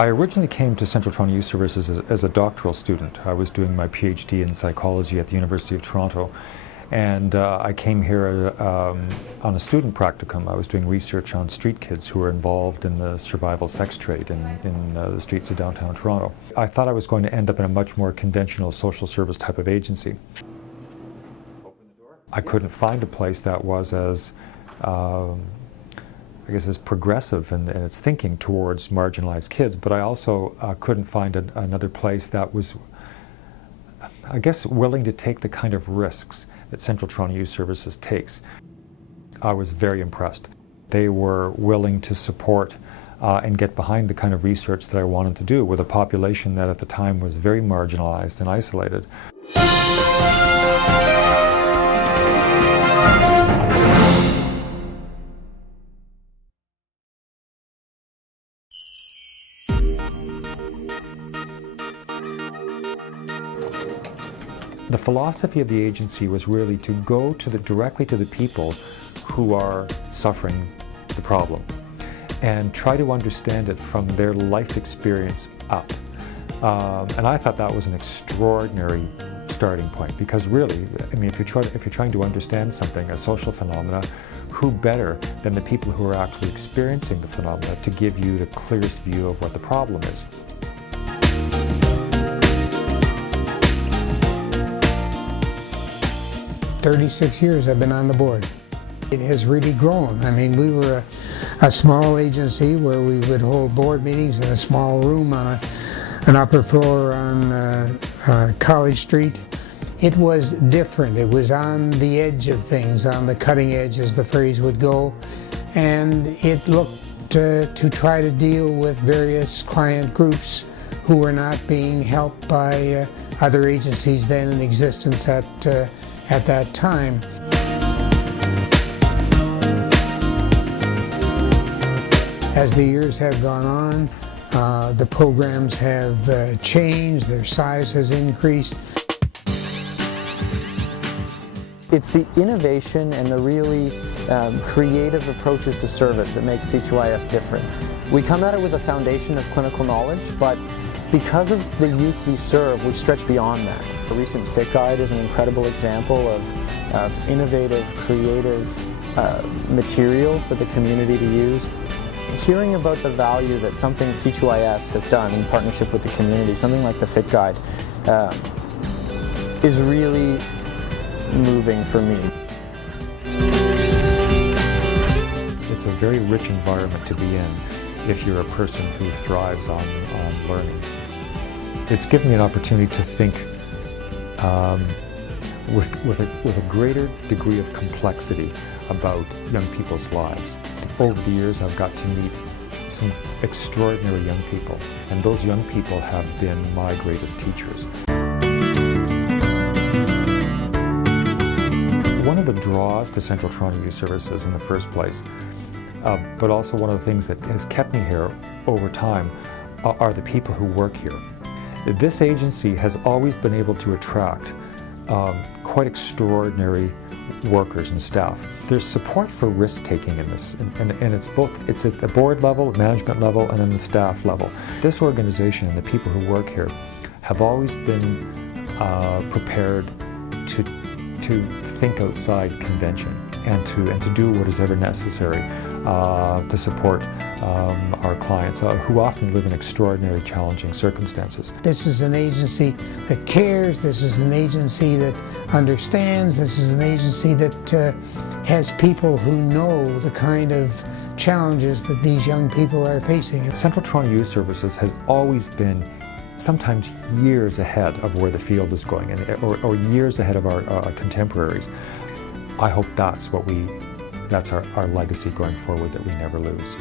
I originally came to Central Toronto Youth Services as a doctoral student. I was doing my PhD in psychology at the University of Toronto, and I came here on a student practicum. I was doing research on street kids who were involved in the survival sex trade in the streets of downtown Toronto. I thought I was going to end up in a much more conventional social service type of agency. I couldn't find a place that was as I guess, is progressive in its thinking towards marginalized kids, but I also couldn't find another place that was, I guess, willing to take the kind of risks that Central Toronto Youth Services takes. I was very impressed. They were willing to support and get behind the kind of research that I wanted to do with a population that at the time was very marginalized and isolated. The philosophy of the agency was really to go directly to the people who are suffering the problem and try to understand it from their life experience up. And I thought that was an extraordinary starting point, because really, I mean, if you're trying to understand something, a social phenomena, who better than the people who are actually experiencing the phenomena to give you the clearest view of what the problem is. "36 years I've been on the board. It has really grown. I mean, we were a small agency where we would hold board meetings in a small room on an upper floor on College Street. It was different. It was on the edge of things, on the cutting edge, as the phrase would go, and it looked to try to deal with various client groups who were not being helped by other agencies then in existence at that time. As the years have gone on, the programs have changed, their size has increased. It's the innovation and the really creative approaches to service that makes CTYS different. We come at it with a foundation of clinical knowledge, but because of the youth we serve, we stretch beyond that. The recent Fit Guide is an incredible example of innovative, creative material for the community to use. Hearing about the value that something CTYS has done in partnership with the community, something like the Fit Guide, is really moving for me. It's a very rich environment to be in if you're a person who thrives on learning. It's given me an opportunity to think with a greater degree of complexity about young people's lives. Over the years, I've got to meet some extraordinary young people, and those young people have been my greatest teachers. One of the draws to Central Toronto Youth Services in the first place, but also one of the things that has kept me here over time, are the people who work here. This agency has always been able to attract quite extraordinary workers and staff. There's support for risk-taking in this, and it's at the board level, management level, and then the staff level. This organization and the people who work here have always been prepared to think outside convention and to do what is ever necessary to support our clients who often live in extraordinary, challenging circumstances. This is an agency that cares. This is an agency that understands. This is an agency that has people who know the kind of challenges that these young people are facing. Central Toronto Youth Services has always been sometimes years ahead of where the field is going, or years ahead of our contemporaries. I hope that's our legacy going forward, that we never lose.